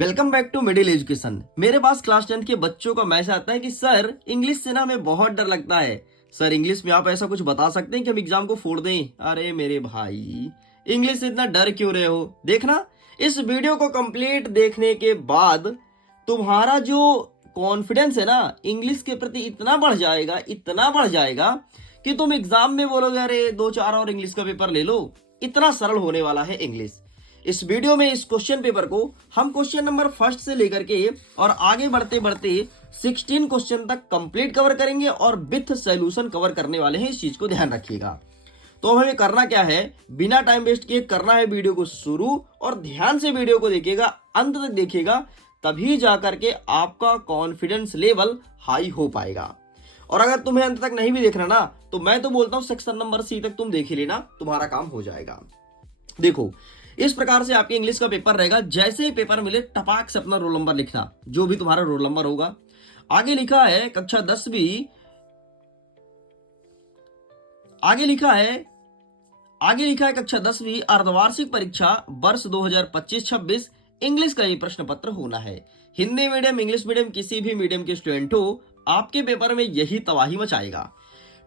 Welcome back to middle education. मेरे पास class 10 के बच्चों का मैसेज आता है कि सर इंग्लिश से ना हमें बहुत डर लगता है। सर इंग्लिश में आप ऐसा कुछ बता सकते हैं कि हम एग्जाम को फोड़ दें। अरे मेरे भाई, इंग्लिश से इतना डर क्यों रहे हो? देखना, इस वीडियो को कंप्लीट देखने के बाद तुम्हारा जो कॉन्फिडेंस है ना इंग्लिश के प्रति इतना बढ़ जाएगा कि तुम एग्जाम में बोलोगे अरे 2-4 और इंग्लिश का पेपर ले लो। इतना सरल होने वाला है इंग्लिश। इस वीडियो में इस क्वेश्चन पेपर को हम क्वेश्चन नंबर फर्स्ट से लेकर के और आगे बढ़ते बढ़ते 16 क्वेश्चन तक कंप्लीट कवर करेंगे और विथ सॉल्यूशन कवर करने वाले हैं। इस चीज को ध्यान रखिएगा। तो अब हमें करना क्या है, बिना टाइम वेस्ट किए करना है वीडियो को शुरू, और ध्यान से वीडियो को देखिएगा, अंत तक देखिएगा, तभी जाकर के आपका कॉन्फिडेंस लेवल हाई हो पाएगा। और अगर तुम्हें अंत तक नहीं भी देखना ना, तो मैं तो बोलता हूं सेक्शन नंबर सी तक तुम देख ही लेना, तुम्हारा काम हो जाएगा। देखो, इस प्रकार से आपके इंग्लिश का पेपर रहेगा। जैसे ही पेपर मिले टपाक से अपना रोल नंबर लिखना, जो भी तुम्हारा रोल नंबर होगा। आगे लिखा है कक्षा 10वीं, आगे लिखा है कक्षा 10वीं अर्धवार्षिक परीक्षा वर्ष 2025-26 इंग्लिश का ये प्रश्न पत्र होना है। हिंदी मीडियम, इंग्लिश मीडियम, किसी भी मीडियम के स्टूडेंट हो, आपके पेपर में यही तबाही मचाएगा।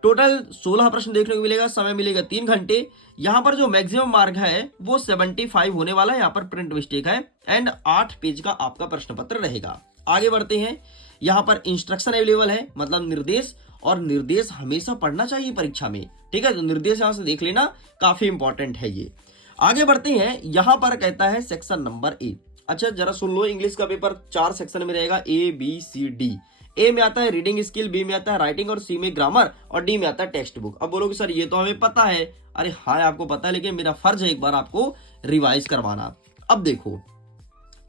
टोटल 16 प्रश्न देखने को मिलेगा, समय मिलेगा 3 घंटे। यहाँ पर जो मैक्सिमम मार्क है वो 75 होने वाला है। यहाँ पर प्रिंट मिस्टेक है एंड 8 पेज का आपका प्रश्न पत्र रहेगा। आगे बढ़ते हैं। यहाँ पर इंस्ट्रक्शन अवेलेबल है, मतलब निर्देश, और निर्देश हमेशा पढ़ना चाहिए परीक्षा में, ठीक है। तो निर्देश यहाँ से देख लेना, काफी इंपॉर्टेंट है ये। आगे बढ़ते हैं। यहाँ पर कहता है सेक्शन नंबर ए। अच्छा जरा सुन लो, इंग्लिश का पेपर 4 सेक्शन में रहेगा, ABCD। ए में आता है रीडिंग स्किल, बी में आता है राइटिंग, और सी में ग्रामर, और डी में आता है टेक्स्ट बुक। अब बोलोगे सर ये तो हमें पता है। अरे हाँ, आपको पता है, लेकिन मेरा फर्ज है एक बार आपको रिवाइज करवाना। अब देखो,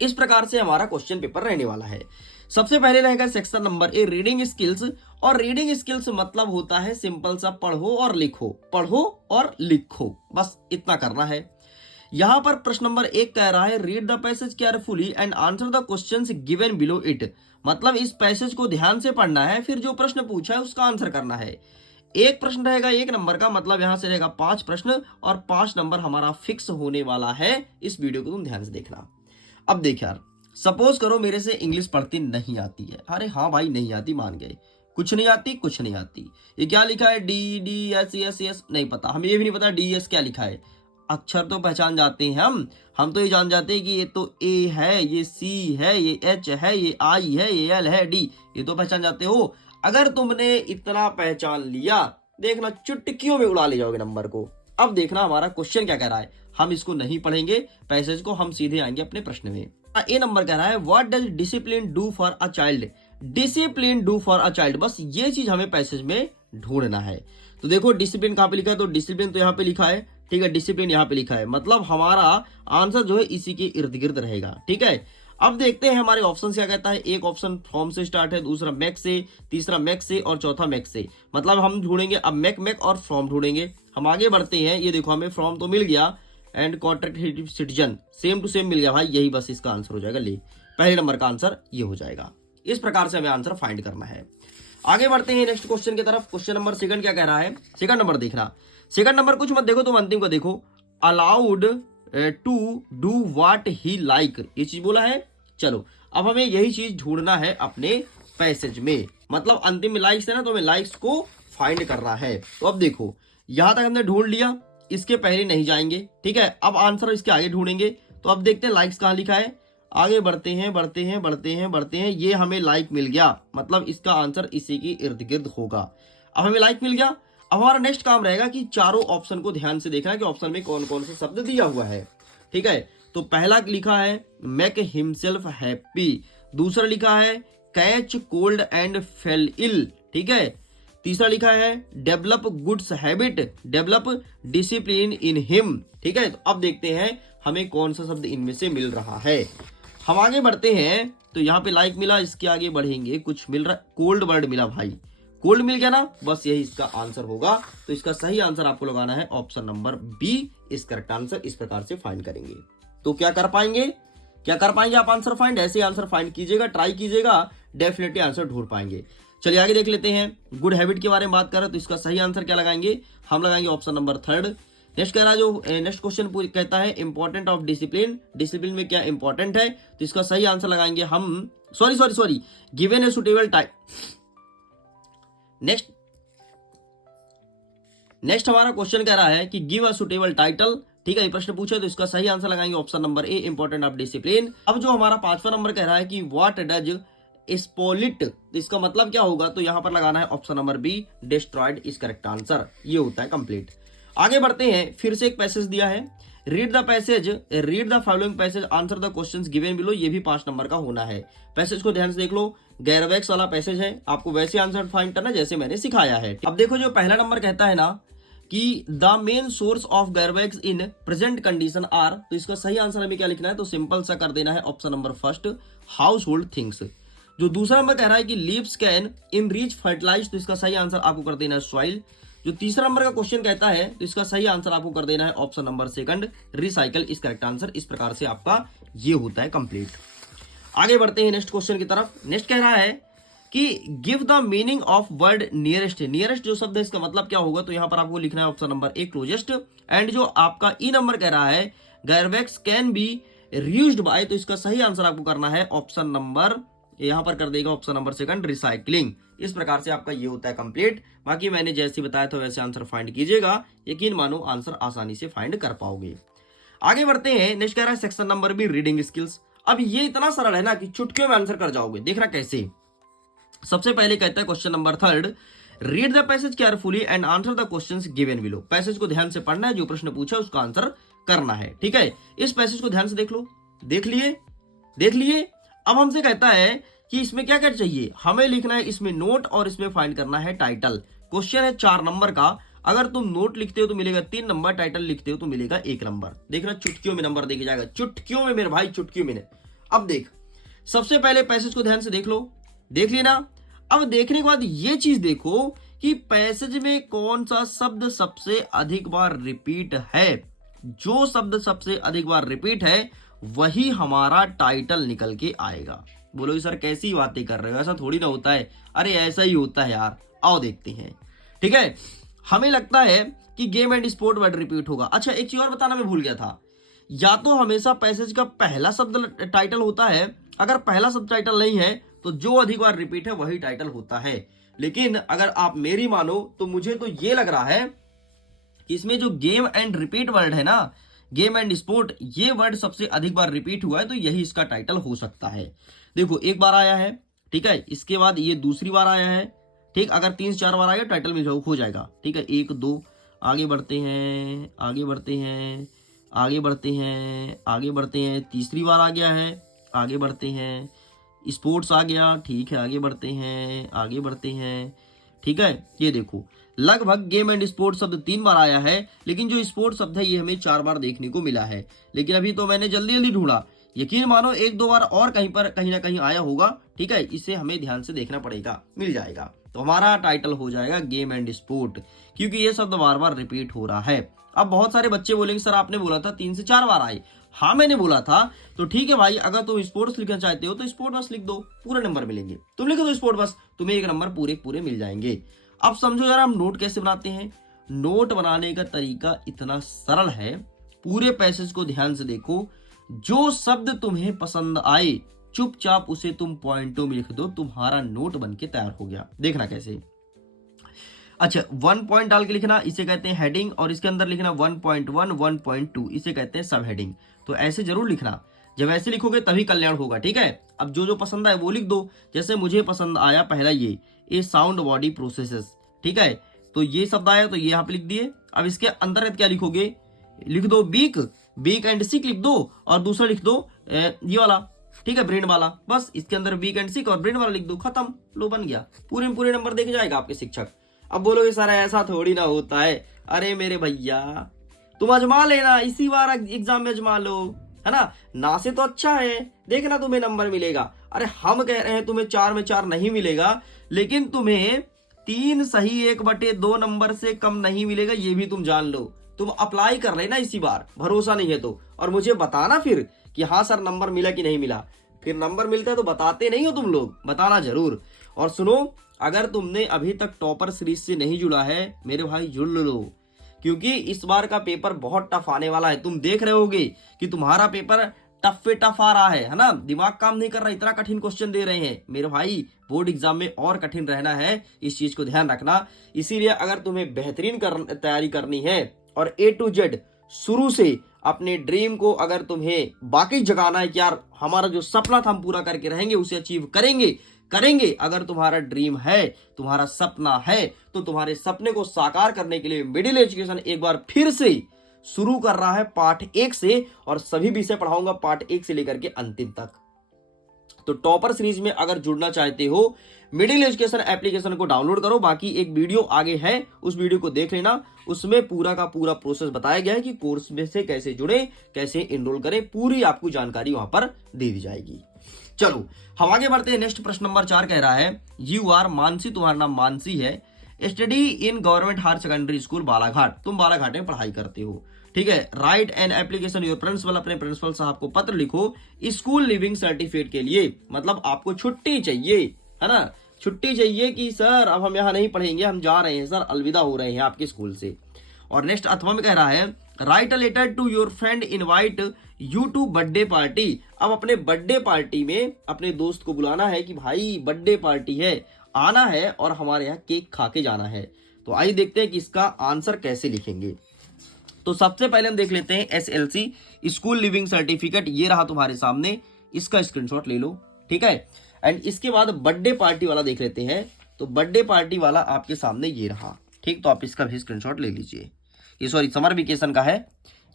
इस प्रकार से हमारा क्वेश्चन पेपर रहने वाला है। सबसे पहले रहेगा section number A reading skills, और रीडिंग स्किल्स मतलब होता है सिंपल सा पढ़ो और लिखो, बस इतना करना है। यहां पर प्रश्न नंबर 1 कह रहा है read the passage carefully and answer the questions given below it. मतलब इस पैसेज को ध्यान से पढ़ना है, फिर जो प्रश्न पूछा है उसका आंसर करना है। एक प्रश्न रहेगा 1 नंबर का, मतलब यहां से रहेगा 5 प्रश्न, और 5 नंबर हमारा फिक्स होने वाला है। इस वीडियो को तुम ध्यान से देखना। अब देख यार, सपोज करो मेरे से इंग्लिश पढ़ती नहीं आती है। अरे हाँ भाई, नहीं आती, मान गए, कुछ नहीं आती। ये क्या लिखा है, DDS नहीं पता, हमें ये भी नहीं पता DS क्या लिखा है। अक्षर तो पहचान जाते हैं हम तो ये जान जाते हैं कि ये तो A है, ये C है, ये H है, ये I है, ये L है, D, ये तो पहचान जाते हो। अगर तुमने इतना पहचान लिया, देखना चुटकियों में उड़ा ले जाओगे नंबर को। अब देखना हमारा क्वेश्चन क्या कह रहा है। हम इसको नहीं पढ़ेंगे पैसेज को, हम सीधे आएंगे अपने प्रश्न में। ए नंबर कह रहा है what does discipline do for a child. Discipline do for a child, बस ये चीज हमें पैसेज में ढूंढना है। तो देखो डिसिप्लिन कहां पे लिखा है, तो डिसिप्लिन तो यहाँ पे लिखा है, ठीक है। डिसिप्लिन यहाँ पे लिखा है, मतलब हमारा आंसर जो है इसी के इर्द गिर्द रहेगा, ठीक है। अब देखते हैं हमारे ऑप्शन क्या कहता है। एक ऑप्शन फ्रॉम से स्टार्ट है, दूसरा मैक से, तीसरा मैक से, और चौथा मैक से। मतलब हम ढूंढेंगे अब मैक और फ्रॉम ढूंढेंगे। हम आगे बढ़ते हैं। ये देखो हमें फ्रॉम तो मिल गया and contract citizen same to same मिल गया भाई, यही बस इसका आंसर हो जाएगा। ले, पहले नंबर का आंसर ये हो जाएगा। इस प्रकार से हमें आंसर फाइंड करना है। आगे बढ़ते हैं नेक्स्ट क्वेश्चन की तरफ। क्वेश्चन नंबर 2 क्या कह रहा है, सेकंड नंबर देखना। सेकंड नंबर कुछ मत देखो, तुम अंतिम को देखो। Allowed to do what he like, ये चीज बोला है। चलो अब हमें यही चीज ढूंढना है अपने पैसेज में, मतलब अंतिम में लाइक्स है ना, तो हमें लाइक्स को फाइंड करना है। तो अब देखो यहां तक हमने ढूंढ लिया, इसके पहले नहीं जाएंगे, ठीक है। अब आंसर इसके आगे ढूंढेंगे। तो अब देखते हैं लाइक्स कहां लिखा है। आगे बढ़ते हैं। ये हमें लाइक मिल गया, मतलब इसका आंसर इसी के इर्द गिर्द होगा। अब हमें लाइक मिल गया। अब हमारा नेक्स्ट काम रहेगा कि चारों ऑप्शन को ध्यान से देखना कि ऑप्शन में कौन कौन से शब्द दिया हुआ है, ठीक है। तो पहला लिखा है मेक हिमसेल्फ हैप्पी, दूसरा लिखा है catch cold and fell ill, ठीक है। तीसरा लिखा है develop goods habit, develop discipline in him, ठीक है। तो अब देखते हैं हमें कौन सा शब्द इनमें से मिल रहा है। हम आगे बढ़ते हैं। तो यहाँ पे लाइक मिला, इसके आगे बढ़ेंगे, कुछ मिल रहा है, कोल्ड वर्ड मिला भाई, कोल्ड मिल गया ना, बस यही इसका आंसर होगा। तो इसका सही आंसर आपको लगाना है ऑप्शन नंबर बी, इस करेक्ट आंसर। इस प्रकार से फाइंड करेंगे तो क्या कर पाएंगे आप आंसर फाइंड। ऐसे आंसर फाइंड कीजिएगा, ट्राई कीजिएगा, डेफिनेटली आंसर ढूंढ पाएंगे। चलिए आगे देख लेते हैं। गुड हैबिट के बारे में बात करें तो इसका सही आंसर क्या लगाएंगे, हम लगाएंगे ऑप्शन नंबर 3। नेक्स्ट कह रहा है जो नेक्स्ट क्वेश्चन कहता है इंपॉर्टेंट ऑफ डिसिप्लिन, डिसिप्लिन में क्या इंपॉर्टेंट है, तो इसका सही आंसर लगाएंगे हम, sorry given a suitable type. Next हमारा क्वेश्चन कह रहा है कि गिव अ सुटेबल टाइटल, ठीक है, ये प्रश्न पूछे तो इसका सही आंसर लगाएंगे option number A important of discipline. अब जो हमारा 5वां नंबर कह रहा है कि व्हाट डज स्पोलिट, इसका मतलब क्या होगा, तो यहां पर लगाना है option number be destroyed is correct answer, ये होता है कंप्लीट। आगे बढ़ते हैं, फिर से एक पैसेज दिया है, read the following passage answer the questions given below, ये भी 5 नंबर का होना है। पैसेज को ध्यान से देख लो, गैरवैक्स वाला पैसेज है, आपको वैसे आंसर फाइंड करना जैसे मैंने सिखाया है। अब देखो जो पहला नंबर कहता है ना कि द मेन सोर्स ऑफ गैरवैक्स इन प्रेजेंट कंडीशन आर, तो इसका सही आंसर हमें क्या लिखना है, तो सिंपल सा कर देना है option number first house hold things. जो दूसरा नंबर कह रहा है कि leaves can enrich fertilize, तो इसका सही आंसर आपको कर देना है सॉइल। जो तीसरा नंबर का क्वेश्चन कहता है तो इसका सही आंसर आपको कर देना है option number second recycle is correct answer. इस प्रकार से आपका ये होता है कंप्लीट। आगे बढ़ते हैं नेक्स्ट क्वेश्चन की तरफ। नेक्स्ट कह रहा है कि give the meaning of word nearest, nearest जो शब्द है इसका मतलब क्या होगा, तो यहां पर आपको लिखना है option number A closest. And जो आपका ई नंबर कह रहा है गैरवैक्स कैन बी रीयूज्ड बाय, तो इसका सही आंसर आपको करना है ऑप्शन नंबर, यहां पर कर देगा ऑप्शन नंबर सेकंड रिसाइकलिंग। इस प्रकार से आपका ये होता है कंप्लीट। बाकी मैंने जैसे बताया था वैसे आंसर फाइंड कीजिएगा, यकीन मानो आंसर आसानी से फाइंड कर पाओगे। आगे बढ़ते हैं, नेक्स्ट कह रहा है section number b reading skills. अब ये इतना सरल है ना कि चुटकियों में आंसर कर जाओगे, देखना कैसे। सबसे पहले कहता है question number third, read the passage carefully and answer the questions given below. Passage को ध्यान से पढ़ना है, जो प्रश्न पूछा उसका आंसर करना है, ठीक है। इस पैसेज को ध्यान से देख लो, देख लिए। अब हमसे कहता है कि इसमें क्या क्या चाहिए, हमें लिखना है इसमें नोट और इसमें फाइंड करना है टाइटल। क्वेश्चन है 4 नंबर का, अगर तुम नोट लिखते हो तो मिलेगा 3 नंबर, टाइटल लिखते हो तो मिलेगा 1 नंबर। देखना चुटकियों में नंबर देखे जाएगा, चुटकियों में मेरे भाई, चुटकियों में। अब देख, सबसे पहले पैसेज को ध्यान से देख लो, देख लेना। अब देखने के बाद ये चीज देखो कि पैसेज में कौन सा शब्द सबसे अधिक बार रिपीट है। जो शब्द सबसे अधिक बार रिपीट है वही हमारा टाइटल निकल के आएगा। बोलो सर कैसी बातें कर रहे हो, ऐसा थोड़ी ना होता है। अरे ऐसा ही होता है यार, आओ देखते हैं, ठीक है। हमें लगता है कि game and sport word repeat होगा। अच्छा एक चीज और बताना मैं भूल गया था, या तो हमेशा पैसेज का पहला शब्द टाइटल होता है, अगर पहला शब्द टाइटल नहीं है तो जो अधिक बार रिपीट है वही टाइटल होता है। लेकिन अगर आप मेरी मानो तो मुझे तो ये लग रहा है कि इसमें जो गेम एंड रिपीट वर्ड है ना, गेम एंड स्पोर्ट, ये वर्ड सबसे अधिक बार रिपीट हुआ है, तो यही इसका टाइटल हो सकता है। देखो एक बार आया है, ठीक है, इसके बाद ये दूसरी बार आया है, ठीक, अगर 3 से 4 बार आएगा टाइटल में हो जाएगा, ठीक है। 1 2 आगे बढ़ते हैं, तीसरी बार आ गया है, आगे बढ़ते हैं, स्पोर्ट्स आ गया, ठीक है, आगे बढ़ते हैं, ठीक है। ये देखो लगभग गेम एंड स्पोर्ट्स शब्द 3 बार आया है, लेकिन जो स्पोर्ट्स शब्द है ये हमें 4 बार देखने को मिला है। लेकिन अभी तो मैंने जल्दी ढूंढा, यकीन मानो 1-2 बार और कहीं ना कहीं आया होगा, ठीक है। इसे हमें ध्यान से देखना पड़ेगा, मिल जाएगा। तो हमारा टाइटल हो जाएगा गेम एंड स्पोर्ट, क्योंकि ये शब्द बार बार रिपीट हो रहा है। अब बहुत सारे बच्चे बोलेंगे सर आपने बोला था 3 से 4 बार आए। हाँ मैंने बोला था, तो ठीक है भाई, अगर तुम स्पोर्ट्स लिखना चाहते हो तो स्पोर्ट बस लिख दो, पूरे नंबर मिलेंगे। तुम लिखो तो स्पोर्ट बस, तुम्हें 1 नंबर पूरे मिल जाएंगे। अब समझो यार हम नोट कैसे बनाते हैं। नोट बनाने का तरीका इतना सरल है, पूरे पैसेज को ध्यान से देखो, जो शब्द तुम्हें पसंद आए चुपचाप उसे तुम पॉइंटों में लिख दो, तुम्हारा नोट बन के तैयार हो गया। देखना कैसे। अच्छा 1 पॉइंट डाल के लिखना, इसे कहते हैं हेडिंग, और इसके अंदर लिखना 1.1 1.2, इसे कहते हैं सब हेडिंग। तो ऐसे जरूर लिखना, जब ऐसे लिखोगे तभी कल्याण होगा, ठीक है। अब जो पसंद आए वो लिख दो। जैसे मुझे पसंद आया पहला ये साउंड बॉडी प्रोसेसेस, ठीक है, तो ये शब्द आया तो ये यहाँ पे लिख दिए। अब इसके अंदर क्या लिखोगे, लिख दो बीक एंड सिक लिख दो, और दूसरा लिख दो ये वाला, ठीक है, ब्रेन वाला। बस इसके अंदर बीक एंड सिक और ब्रेन वाला लिख दो, खत्म, लो बन गया। पूरे नंबर देख जाएगा आपके शिक्षक। अब बोलोगे सर ऐसा थोड़ी ना होता है। अरे मेरे भैया तुम अजमा लेना, इसी बार एग्जाम में अजमा लो, है ना से तो अच्छा है, देखना तुम्हें नंबर मिलेगा। अरे हम कह रहे हैं तुम्हें 4 में 4 नहीं मिलेगा, लेकिन तुम्हें 3 सही 1/2 नंबर से कम नहीं मिलेगा, ये भी तुम जान लो। तुम अप्लाई कर लेना इसी बार, भरोसा नहीं है तो, और मुझे बताना फिर कि हाँ सर नंबर मिला कि नहीं मिला। फिर नंबर मिलता है तो बताते नहीं हो तुम लोग, बताना जरूर। और सुनो, अगर तुमने अभी तक टॉपर सीरीज से नहीं जुड़ा है मेरे भाई जुड़ लो, क्योंकि इस बार का पेपर बहुत टफ आने वाला है। तुम देख रहे होगे कि तुम्हारा पेपर टफ पे टफ आ रहा है ना, दिमाग काम नहीं कर रहा, इतना कठिन क्वेश्चन दे रहे हैं मेरे भाई। बोर्ड एग्जाम में और कठिन रहना है, इस चीज को ध्यान रखना। इसीलिए अगर तुम्हें बेहतरीन तैयारी करनी है और A to Z शुरू से अपने ड्रीम को अगर तुम्हें बाकी जगाना है कि यार हमारा जो सपना था हम पूरा करके रहेंगे, उसे अचीव करेंगे। अगर तुम्हारा ड्रीम है, तुम्हारा सपना है, तो तुम्हारे सपने को साकार करने के लिए मिडिल एजुकेशन एक बार फिर से शुरू कर रहा है पार्ट 1 से, और सभी विषय पढ़ाऊंगा पार्ट 1 से लेकर के अंतिम तक। तो टॉपर सीरीज में अगर जुड़ना चाहते हो, मिडिल एजुकेशन एप्लीकेशन को डाउनलोड करो। बाकी एक वीडियो आगे है, उस वीडियो को देख लेना, उसमें पूरा का पूरा प्रोसेस बताया गया है कि कोर्स में से कैसे जुड़े, कैसे एनरोल करें, पूरी आपको जानकारी वहां पर दे दी जाएगी। चलो हम आगे बढ़ते हैं। नेक्स्ट प्रश्न नंबर 4 कह रहा है, यू आर मानसी, तुम्हारा नाम मानसी है, study in government higher secondary school Balaghat, तुम बालाघाट में पढ़ाई करते हो, ठीक है। Write an application your principal, अपने प्रिंसिपल साहब को पत्र लिखो स्कूल लिविंग सर्टिफिकेट के लिए, मतलब आपको छुट्टी चाहिए, है ना, छुट्टी चाहिए कि सर अब हम यहाँ नहीं पढ़ेंगे, हम जा रहे हैं सर, अलविदा हो रहे हैं आपके स्कूल से। और नेक्स्ट अथवा में कह रहा है, write a letter to your friend invite you to birthday party, अब अपने बर्थडे पार्टी में अपने दोस्त को बुलाना है कि भाई बर्थडे पार्टी है, आना है और हमारे यहाँ केक खा के जाना है। तो आइए देखते हैं कि इसका आंसर कैसे लिखेंगे। तो सबसे पहले हम देख लेते हैं SLC स्कूल लिविंग सर्टिफिकेट, ये रहा तुम्हारे सामने, इसका स्क्रीनशॉट ले लो, ठीक है। एंड इसके बाद बर्थडे पार्टी वाला देख लेते हैं। तो बर्थडे पार्टी वाला आपके सामने ये रहा, ठीक, तो आप इसका भी स्क्रीनशॉट ले लीजिए। ये सॉरी समर वेकेशन का है,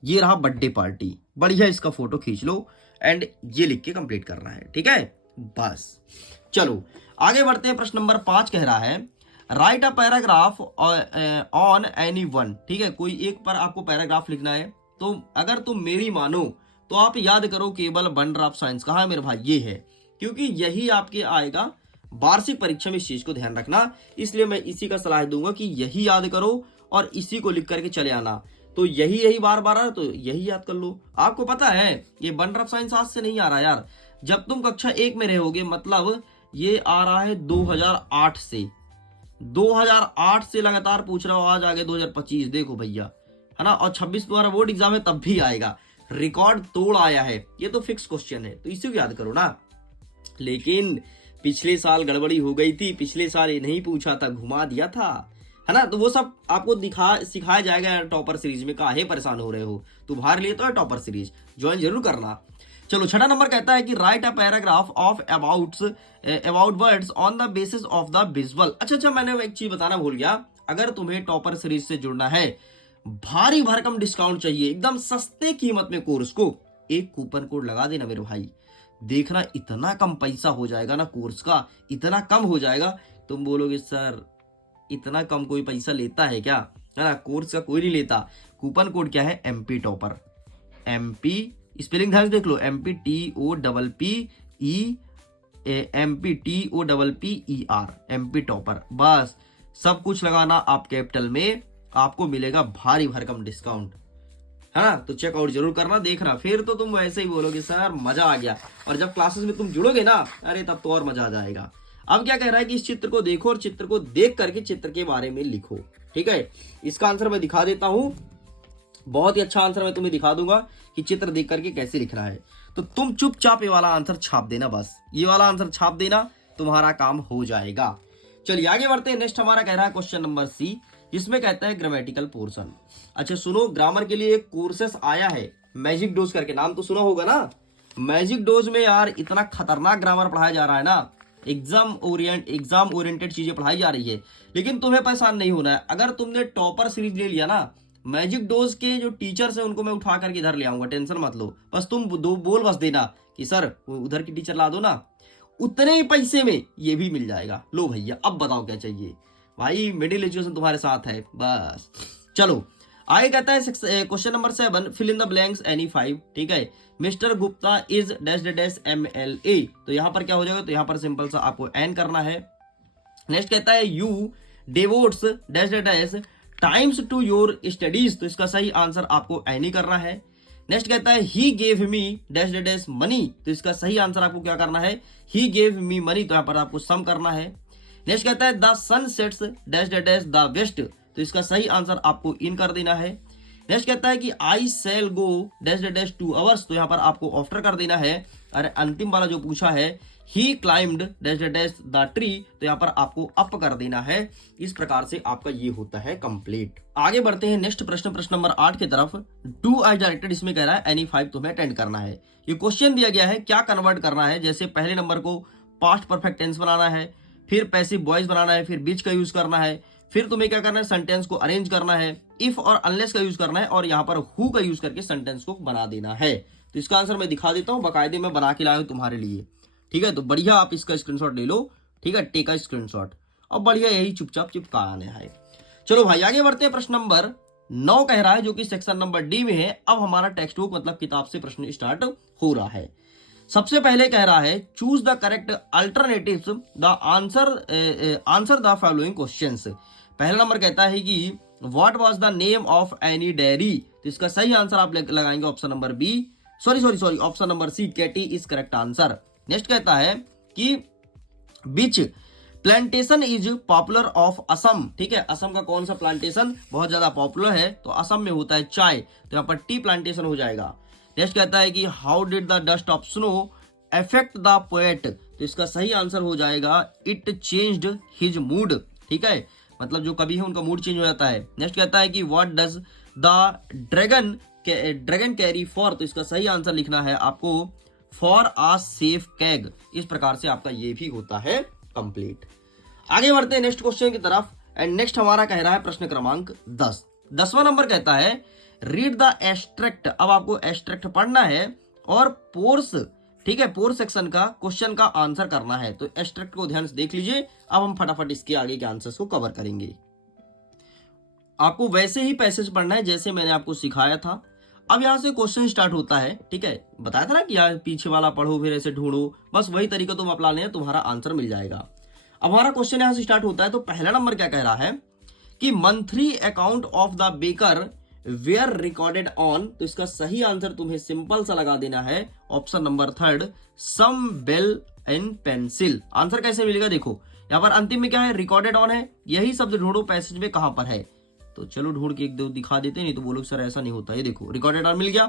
ये रहा बर्थडे पार्टी, बढ़िया इसका फोटो खींच लो एंड ये लिख के कंप्लीट करना है, ठीक है। बस चलो आगे बढ़ते हैं। प्रश्न नंबर 5 कह रहा है, write a paragraph on any one, ठीक है, कोई एक पर आपको पैराग्राफ लिखना है। तो अगर तुम मेरी मानो तो आप याद करो केवल वंडर ऑफ साइंस, कहा है मेरे भाई, ये है, क्योंकि यही आपके आएगा वार्षिक परीक्षा में, इस चीज को ध्यान रखना। इसलिए मैं इसी का सलाह दूंगा कि यही याद करो और इसी को लिख करके चले आना। तो यही बार बार तो यही याद कर लो। आपको पता है ये वंडर ऑफ साइंस आज से नहीं आ रहा यार, जब तुम कक्षा 1 में रहोगे, मतलब ये आ रहा है 2008 से, 2008 से लगातार पूछ रहा हूं, आज आ गए 2025, देखो भैया, है ना। और 26 तुम्हारा बोर्ड एग्जाम है तब भी आएगा, रिकॉर्ड तोड़ आया है, ये तो फिक्स क्वेश्चन है, तो इसी को याद करो ना। लेकिन पिछले साल गड़बड़ी हो गई थी, पिछले साल ये नहीं पूछा था, घुमा दिया था, है ना। तो वो सब आपको सिखाया जाएगा टॉपर सीरीज में, काहे परेशान हो रहे हो, तुम्हारे लिए तो है टॉपर सीरीज, ज्वाइन जरूर करना। चलो 6 नंबर कहता है कि right a paragraph of about words on the basis of the visual. अच्छा, मैंने एक चीज बताना भूल गया, अगर तुम्हें टॉपर सीरीज से जुड़ना है, भारी भरकम डिस्काउंट चाहिए, एकदम सस्ते कीमत में कोर्स को, एक कूपन कोड लगा देना मेरे भाई, देखना इतना कम पैसा हो जाएगा ना, कोर्स का इतना कम हो जाएगा, तुम बोलोगे सर इतना कम कोई पैसा लेता है क्या, है ना, कोर्स का कोई नहीं लेता। कूपन कोड क्या है, MP टॉपर, MP स्पेलिंग ध्यान से देख लो, MPTOPPER, MP टॉपर, बस सब कुछ लगाना आप कैपिटल में, आपको मिलेगा भारी भरकम डिस्काउंट, है ना। तो चेकआउट जरूर करना, देखना, फिर तो तुम वैसे ही बोलोगे सर मजा आ गया, और जब क्लासेस में तुम जुड़ोगे ना, अरे तब तो और मजा आ जाएगा। अब क्या कह रहा है कि इस चित्र को देखो और चित्र को देख करके चित्र के बारे में लिखो, ठीक है। इसका आंसर मैं दिखा देता हूं, बहुत ही अच्छा आंसर मैं तुम्हें दिखा दूंगा कि चित्र देख करके कैसे लिखना है। तो तुम चुपचाप ये वाला आंसर छाप देना, बस ये वाला आंसर छाप देना, तुम्हारा काम हो जाएगा। चलिए आगे बढ़ते हैं। नेक्स्ट हमारा कह रहा है क्वेश्चन नंबर C, जिसमें कहता है ग्रामेटिकल पोर्शन। अच्छा सुनो, ग्रामर के लिए एक कोर्सेस आया है मैजिक डोज करके, नाम तो सुना होगा ना। मैजिक डोज में यार इतना खतरनाक ग्रामर पढ़ाया जा रहा है ना, एग्जाम ओरिएंटेड चीजें पढ़ाई जा रही है। लेकिन तुम्हें परेशान नहीं होना है, अगर तुमने टॉपर सीरीज ले लिया ना, मैजिक डोज के जो टीचर्स है उनको मैं उठा करके इधर ले आऊंगा, टेंशन मत लो। बस तुम दो बोल बस देना कि सर उधर की टीचर ला दो ना, उतने ही पैसे में ये भी मिल जाएगा। लो भैया अब बताओ क्या चाहिए, भाई मिडिल एजुकेशन तुम्हारे साथ है बस। चलो आगे कहता है question number 7, fill in the blanks any 5, ठीक है। Mister Gupta is dash MLA, तो यहां पर क्या हो जाएगा, तो यहां पर सिंपल सा आपको एन करना है। नेक्स्ट कहता है you devotes dash times to your studies, तो इसका सही आंसर आपको एन ही करना है। नेक्स्ट कहता है he gave me dash money, तो इसका सही आंसर आपको क्या करना है, ही गेव मी मनी, तो यहां पर आपको सम करना है। नेक्स्ट कहता है the sun sets dash the west, तो तो इसका सही आंसर आपको इन कर देना है। नेक्स्ट कहता है कि I shall go dash dash 2 hours, तो यहाँ पर आपको आफ्टर कर देना है। और अंतिम वाला जो पूछा है ही climbed dash dash the tree, तो यहाँ पर आपको अप कर देना है। इस प्रकार से आपका ये होता है कंप्लीट। आगे बढ़ते हैं नेक्स्ट प्रश्न, प्रश्न नंबर 8 की तरफ। डू एज डायरेक्टेड, इसमें कह रहा है एनी 5 तुम्हें अटेंड करना है। ये क्वेश्चन दिया गया है, क्या कन्वर्ट करना है। जैसे पहले नंबर को पास्ट परफेक्ट टेंस बनाना है, फिर पैसिव वॉइस बनाना है, फिर बीच का यूज करना है, फिर तुम्हें क्या करना है, सेंटेंस को अरेंज करना है, इफ और अनलेस का यूज करना है, और यहाँ पर हु का यूज करके सेंटेंस को बना देना है। तो इसका आंसर मैं दिखा देता हूँ, बाकायदे मैं बना के लाया हूं तुम्हारे लिए। ठीक है, तो बढ़िया आप इसका स्क्रीनशॉट ले लो। ठीक है, टेक का स्क्रीनशॉट। अब बढ़िया यही चुपचाप चिपका आने है। चलो भाई आगे बढ़ते हैं। प्रश्न नंबर 9 कह रहा है, जो कि सेक्शन नंबर डी में है। अब हमारा टेक्स्ट बुक मतलब किताब से प्रश्न स्टार्ट हो रहा है। सबसे पहले कह रहा है choose the correct alternatives the answer the following questions. पहला नंबर कहता है कि what was the name of Annie diary, तो इसका सही आंसर आप लगाएंगे option number B, sorry option number C, Katie is correct answer. Next कहता है कि beach plantation is popular of Assam. ठीक है, असम का कौन सा प्लांटेशन बहुत ज्यादा पॉपुलर है, तो असम में होता है चाय, तो यहाँ पर टी प्लांटेशन हो जाएगा। नेक्स्ट कहता है कि how did the dust of snow affect the poet, तो इसका सही आंसर हो जाएगा इट चेंज्ड हिज मूड। ठीक है, मतलब जो कभी है उनका मूड चेंज हो जाता है। नेक्स्ट कहता है कि what does the dragon carry for, तो इसका सही आंसर लिखना है आपको फॉर आ सेफ कैग। इस प्रकार से आपका ये भी होता है कंप्लीट। आगे बढ़ते हैं नेक्स्ट क्वेश्चन की तरफ। एंड नेक्स्ट हमारा कह रहा है प्रश्न क्रमांक 10। 10वां नंबर कहता है रीड द एस्ट्रैक्ट। अब आपको एस्ट्रैक्ट पढ़ना है और पोर्स, ठीक है, पोर सेक्शन का क्वेश्चन का आंसर करना है। तो एस्ट्रैक्ट को ध्यान से देख लीजिए। अब हम फटाफट इसके आगे के आंसर्स को कवर करेंगे। आपको वैसे ही पैसेज पढ़ना है जैसे मैंने आपको सिखाया था। अब यहाँ से क्वेश्चन स्टार्ट होता है। ठीक है, बताया था ना कि यार पीछे वाला पढ़ो फिर ऐसे ढूंढो, बस वही तरीका तुम अपना लेना, तुम्हारा आंसर मिल जाएगा। अब हमारा क्वेश्चन यहाँ से स्टार्ट होता है। तो पहला नंबर क्या कह रहा है कि monthly account of the baker were recorded on, तो इसका सही आंसर तुम्हें सिंपल सा लगा देना है option number 3 some bell and pencil. Answer कैसे मिलेगा, देखो यहाँ पर अंतिम में क्या है, रिकॉर्डेड ऑन है। यही शब्द ढूंढो पैसेज में कहां पर है, तो चलो ढूंढ के एक दो दिखा देते, नहीं तो बोलो सर ऐसा नहीं होता। ये देखो रिकॉर्डेड ऑन मिल गया।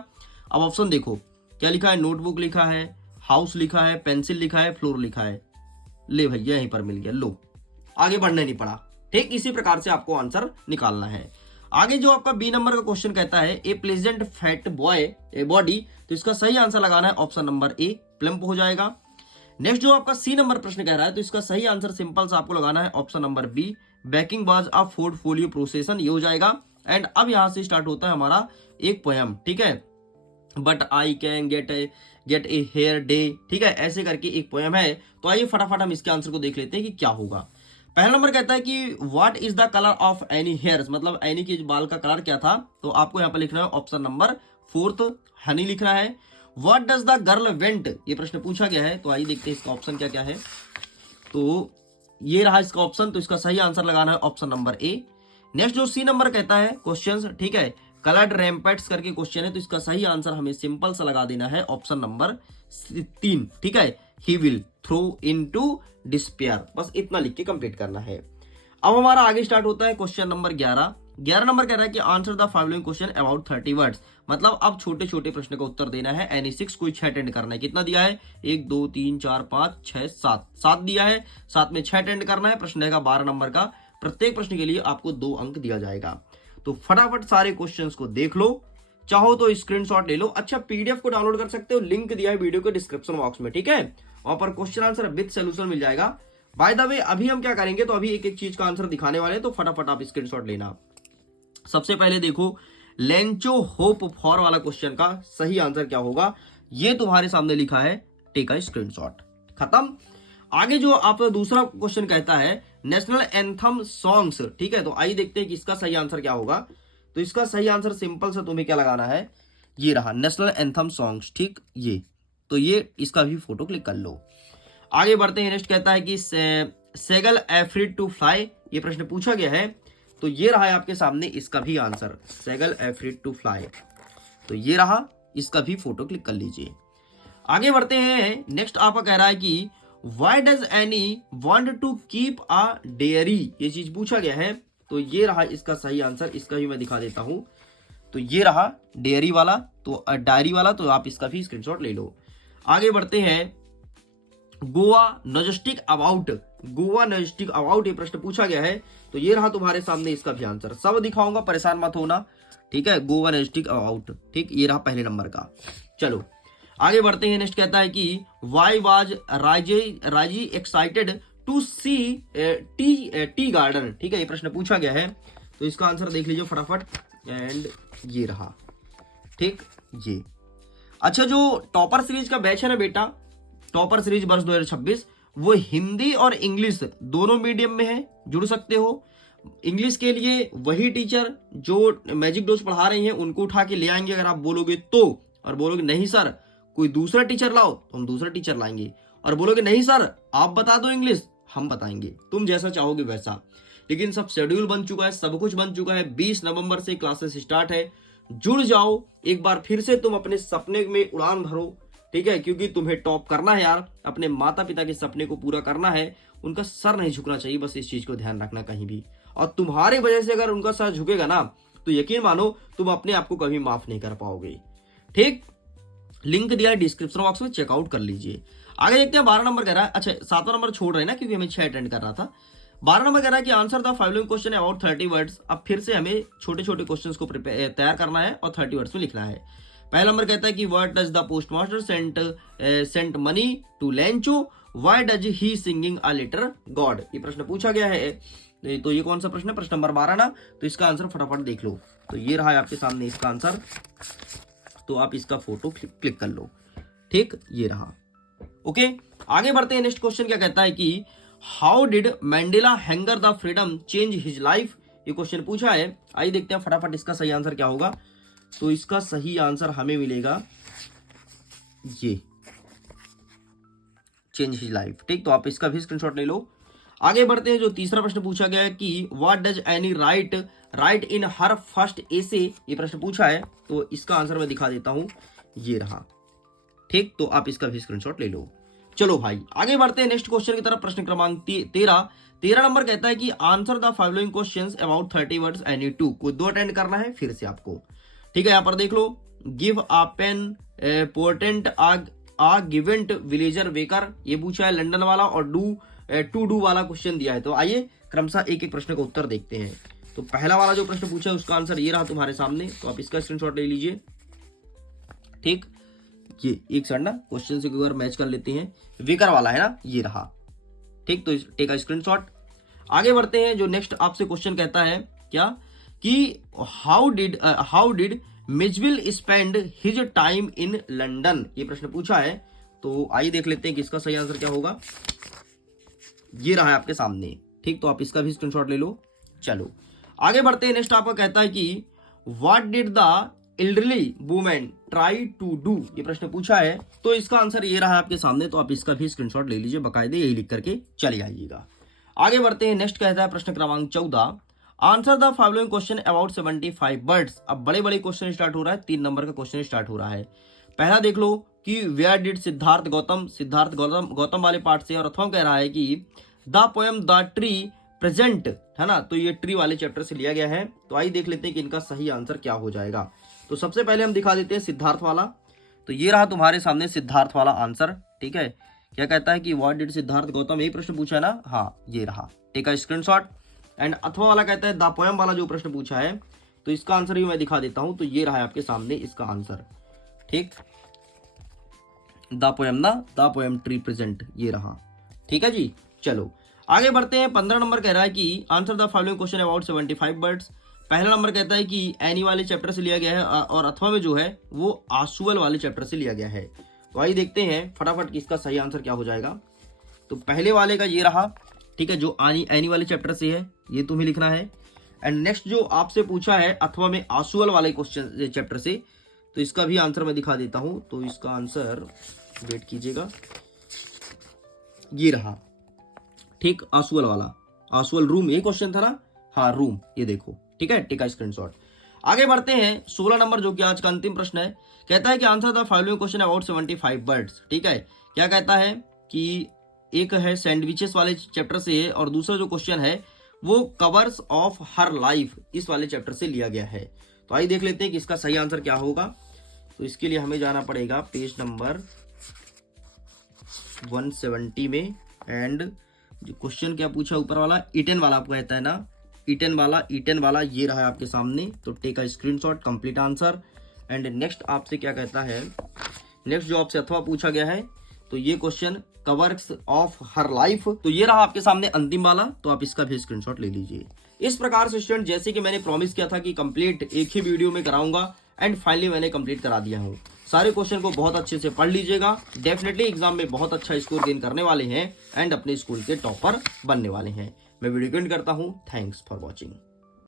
अब ऑप्शन देखो क्या लिखा है, नोटबुक लिखा है, हाउस लिखा है, पेंसिल लिखा है, फ्लोर लिखा है। ले भैया यहीं पर मिल गया, लो आगे बढ़ने नहीं पड़ा। ठीक, इसी प्रकार से आपको आंसर निकालना है। आगे जो आपका बी नंबर का क्वेश्चन कहता है ए pleasant fat boy a body, तो इसका सही आंसर लगाना है ऑप्शन नंबर ए, प्लम्प हो जाएगा। नेक्स्ट जो आपका सी नंबर प्रश्न कह रहा है, तो इसका सही आंसर सिंपल सा आपको लगाना है option number b, baking was a portfolio procession, ये हो जाएगा। एंड अब यहां से स्टार्ट होता है हमारा एक पोयम। ठीक है, but I can get a hair day, ठीक है, ऐसे करके एक पोयम है। तो आइए फटाफट हम इसके आंसर को देख लेते हैं कि क्या होगा। पहला नंबर कहता है कि what is the colour of any hairs, मतलब एनी के बाल का कलर क्या था, तो आपको यहाँ पर लिखना है ऑप्शन नंबर 4 हनी लिखना है। What does the girl went, ये प्रश्न पूछा गया है। तो आइए देखते हैं इसका ऑप्शन क्या क्या है। तो ये रहा इसका ऑप्शन, तो इसका सही आंसर लगाना है ऑप्शन नंबर ए। नेक्स्ट जो सी नंबर कहता है क्वेश्चन, ठीक है, कलर्ड रैम्पेट्स करके क्वेश्चन है, तो इसका सही आंसर हमें सिंपल सा लगा देना है ऑप्शन नंबर 3। ठीक है, he will throw into despair, बस इतना लिख के कंप्लीट करना है। अब हमारा आगे स्टार्ट होता है क्वेश्चन नंबर 11। 11 नंबर कह रहा है कि answer the following question about 30 words, मतलब अब छोटे छोटे प्रश्न का उत्तर देना है। एनी 6 कोई 6 अटेंड करना है। कितना दिया है, 1 2 3 4 5 6 7 दिया है। 7 में 6 अटेंड करना है। प्रश्न रहेगा 12 नंबर का। प्रत्येक प्रश्न के लिए आपको 2 अंक दिया जाएगा। तो फटाफट सारे क्वेश्चंस को देख लो, चाहो तो स्क्रीनशॉट ले लो। अच्छा, पीडीएफ को डाउनलोड कर सकते हो, लिंक दिया है वीडियो के डिस्क्रिप्शन बॉक्स में। ठीक है, वहां पर क्वेश्चन आंसर विद सॉल्यूशन मिल जाएगा। बाय द वे अभी हम क्या करेंगे, तो अभी एक एक चीज का आंसर दिखाने वाले हैं, तो फटाफट आप स्क्रीनशॉट लेना। सबसे पहले देखो लेंचो होप फॉर वाला क्वेश्चन का सही आंसर क्या होगा, ये तुम्हारे सामने लिखा है, टेक अ स्क्रीनशॉट। खत्म। आगे जो आप दूसरा क्वेश्चन कहता है नेशनल एंथम सॉन्ग्स, ठीक है, तो आइए देखते हैं कि इसका सही आंसर क्या होगा। तो इसका सही आंसर सिंपल से तुम्हें क्या लगाना है, ये रहा नेशनल एंथम सॉन्ग्स। ठीक, ये तो ये इसका भी फोटो क्लिक कर लो। आगे बढ़ते हैं। नेक्स्ट कहता है कि सेगल एफ्रीड टू फ्लाई, ये प्रश्न पूछा गया है, तो ये रहा है आपके सामने इसका भी आंसर, सेगल एफ्रीड टू फ्लाई। तो ये रहा, इसका भी फोटो क्लिक कर लीजिए। आगे बढ़ते हैं। नेक्स्ट आपका कह रहा है कि why does Anne want to keep a diary, ये चीज पूछा गया है। तो ये रहा इसका सही आंसर, इसका भी मैं दिखा देता हूं। तो ये रहा डेयरी वाला, तो डायरी वाला, तो आप इसका भी स्क्रीनशॉट ले लो। आगे बढ़ते हैं, Goa gnostic about, Goa gnostic about ये प्रश्न पूछा गया है। तो ये रहा तुम्हारे सामने इसका भी आंसर, सब दिखाऊंगा, परेशान मत होना, ठीक है। गोवा नॉस्टिक अबाउट, ठीक, ये रहा पहले नंबर का। चलो आगे बढ़ते हैं। नेक्स्ट कहता है कि why was Raji excited to see tea garden, ठीक है, ये प्रश्न पूछा गया है। तो इसका आंसर देख लीजिए फटाफट, एंड ये रहा, ठीक, ये। अच्छा, जो टॉपर सीरीज का बैच है ना बेटा, टॉपर सीरीज वर्ष 2026, वो हिंदी और इंग्लिश दोनों मीडियम में है, जुड़ सकते हो। इंग्लिश के लिए वही टीचर जो मैजिक डोज पढ़ा रही हैं उनको उठा के ले आएंगे अगर आप बोलोगे तो, और बोलोगे नहीं सर कोई दूसरा टीचर लाओ तो हम दूसरा टीचर लाएंगे, और बोलोगे नहीं सर आप बता दो इंग्लिश, हम बताएंगे, तुम जैसा चाहोगे वैसा। लेकिन सब शेड्यूल बन चुका है, सब कुछ बन चुका है। 20 नवंबर से क्लासेस स्टार्ट है, जुड़ जाओ एक बार फिर से, तुम अपने सपने में उड़ान भरो, ठीक है, क्योंकि तुम्हें टॉप करना है यार, अपने माता पिता के सपने को पूरा करना है, उनका सर नहीं झुकना चाहिए, बस इस चीज को ध्यान रखना कहीं भी। और तुम्हारे वजह से अगर उनका सर झुकेगा ना, तो यकीन मानो तुम अपने आप को कभी माफ नहीं कर पाओगे, ठीक। लिंक दिया है डिस्क्रिप्शन बॉक्स में, चेकआउट कर लीजिए। आगे देखते हैं 12 नंबर कह रहा है, अच्छा 7वां नंबर छोड़ रहे हैं ना क्योंकि हमें 6 अटेंड करना था। 12 नंबर कह रहा है कि answer the following question about 30 words. अब फिर से हमें छोटे छोटे क्वेश्चंस को तैयार करना है और 30 वर्ड्स में लिखना है। पहला नंबर कहता है कि what does the postmaster sent money to Lencho, why does he singing a letter God, ये प्रश्न पूछा गया है। तो ये कौन सा प्रश्न है, प्रश्न नंबर 12 ना, तो इसका आंसर फटाफट देख लो। तो ये रहा है आपके सामने इसका आंसर, तो आप इसका फोटो क्लिक कर लो, ठीक, ये रहा, ओके। आगे बढ़ते हैं। नेक्स्ट क्वेश्चन क्या कहता है कि how did mandala hanger the freedom change his life, ये क्वेश्चन पूछा है। आइए देखते हैं फटाफट इसका सही आंसर क्या होगा। तो इसका सही आंसर हमें मिलेगा ये, चेंज हिज लाइफ, ठीक, तो आप इसका भी स्क्रीनशॉट ले लो। आगे बढ़ते हैं। जो तीसरा प्रश्न पूछा गया है कि what does Annie write in her first essay, ये प्रश्न पूछा है। तो इसका आंसर मैं दिखा देता हूं, ये रहा, ठीक, तो आप इसका भी स्क्रीनशॉट ले लो। चलो भाई आगे बढ़ते हैं नेक्स्ट क्वेश्चन की तरफ। प्रश्न क्रमांक 13 नंबर कहता है कि answer the following questions about 30 words any two, कोई 2 अटेंड करना है फिर से आपको, ठीक है। यहाँ पर देख लो, give a pen portrait a given villager worker, ये पूछा है लंदन वाला, और टू डू वाला क्वेश्चन दिया है। तो आइए क्रमशः एक एक प्रश्न का उत्तर देखते हैं। तो पहला वाला जो प्रश्न पूछा है उसका आंसर ये रहा तुम्हारे सामने, तो आप इसका स्क्रीनशॉट ले लीजिए, ठीक। ये एक सेकंड ना, क्वेश्चन से एक बार मैच कर लेते हैं, वेकर वाला है ना, ये रहा, ठीक, तो टेक अ स्क्रीनशॉट। आगे बढ़ते हैं। जो नेक्स्ट आपसे क्वेश्चन कहता है क्या कि how did Mizwill spend his time in London, ये प्रश्न पूछा है। तो आइए देख लेते हैं कि इसका सही आंसर क्या होगा। ये रहा है आपके सामने, ठीक, तो आप इसका भी स्क्रीनशॉट ले लो। चलो आगे बढ़ते हैं। नेक्स्ट आपका कहता है कि what did the elderly women try to do, ये प्रश्न पूछा है। तो इसका आंसर ये रहा आपके सामने, तो आप इसका भी स्क्रीनशॉट ले लीजिए, बकायदे यही लिख करके चले आइएगा। आगे बढ़ते हैं। नेक्स्ट कहता है प्रश्न क्रमांक 14, answer the following question about 75 words. अब बड़े बड़े क्वेश्चन स्टार्ट हो रहा है, 3 नंबर का क्वेश्चन स्टार्ट हो रहा है। पहला देख लो कि वेयर डिड सिद्धार्थ गौतम वाले पार्ट से, और अथवा कह रहा है कि the poem the tree present, है ना, तो ये ट्री वाले चैप्टर से लिया गया है। तो आइए देख लेते हैं कि इनका सही आंसर क्या हो जाएगा। तो सबसे पहले हम दिखा देते हैं सिद्धार्थ वाला। तो ये रहा तुम्हारे सामने सिद्धार्थ वाला आंसर, ठीक है। क्या कहता है कि व्हाट डिड सिद्धार्थ गौतम, यही प्रश्न पूछा है ना, हाँ ये रहा, टेक अ स्क्रीनशॉट। एंड अथवा वाला कहता है द पोएम वाला जो प्रश्न पूछा है, तो इसका आंसर भी मैं दिखा देता हूं। तो ये रहा है आपके सामने इसका आंसर, ठीक, द पोएम ना, द पोएम ट्री प्रेजेंट, ये रहा, ठीक है जी। चलो आगे बढ़ते हैं। 15 नंबर कह रहा है कि answer the following question about 75 words. पहला नंबर कहता है कि एनी वाले चैप्टर से लिया गया है, और अथवा में जो है वो आंसुअल वाले चैप्टर से लिया गया है। तो आइए देखते हैं फटाफट कि इसका सही आंसर क्या हो जाएगा। तो पहले वाले का ये रहा, ठीक है, जो एनी वाले चैप्टर से है, ये तुम्हें लिखना है। एंड नेक्स्ट जो आपसे पूछा है अथवा में आंसुअल वाले क्वेश्चन चैप्टर से, तो इसका भी आंसर मैं दिखा देता हूं। तो इसका आंसर वेट कीजिएगा, ये रहा, ठीक, आंसुअल वाला, आंसुअल रूम, ये क्वेश्चन था ना, हाँ रूम, ये देखो, ठीक है, टेक अ स्क्रीनशॉट। आगे बढ़ते हैं। 16 नंबर जो कि आज का अंतिम प्रश्न है, कहता है कि answer the following question about 75 words, ठीक है। क्या कहता है कि एक है सैंडविचेस वाले चैप्टर से, और दूसरा जो क्वेश्चन है वो कवर्स ऑफ हर लाइफ इस वाले चैप्टर से लिया गया है। तो आइए देख लेते हैं कि इसका सही आंसर क्या होगा। तो इसके लिए हमें जाना पड़ेगा पेज नंबर 170 में। एंड जो क्वेश्चन क्या पूछा ऊपर वाला, ईटन वाला आपको कहता है ना, ईटन वाला ये रहा है आपके सामने। तो take a screenshot, complete answer. And next आपसे क्या कहता है, नेक्स्ट जो आपसे अथवा पूछा गया है, तो ये question covers of her life, तो ये रहा आपके सामने अंतिम वाला। तो आप इसका भी स्क्रीनशॉट ले लीजिए। इस प्रकार से स्टूडेंट, जैसे कि मैंने प्रॉमिस किया था कि कंप्लीट एक ही वीडियो में कराऊंगा, एंड फाइनली मैंने कंप्लीट करा दिया हूं। सारे क्वेश्चन को बहुत अच्छे से पढ़ लीजिएगा, डेफिनेटली एग्जाम में बहुत अच्छा स्कोर गेन करने वाले हैं एंड अपने स्कूल के टॉपर बनने वाले हैं। मैं वीडियो एंड करता हूं। Thanks for watching.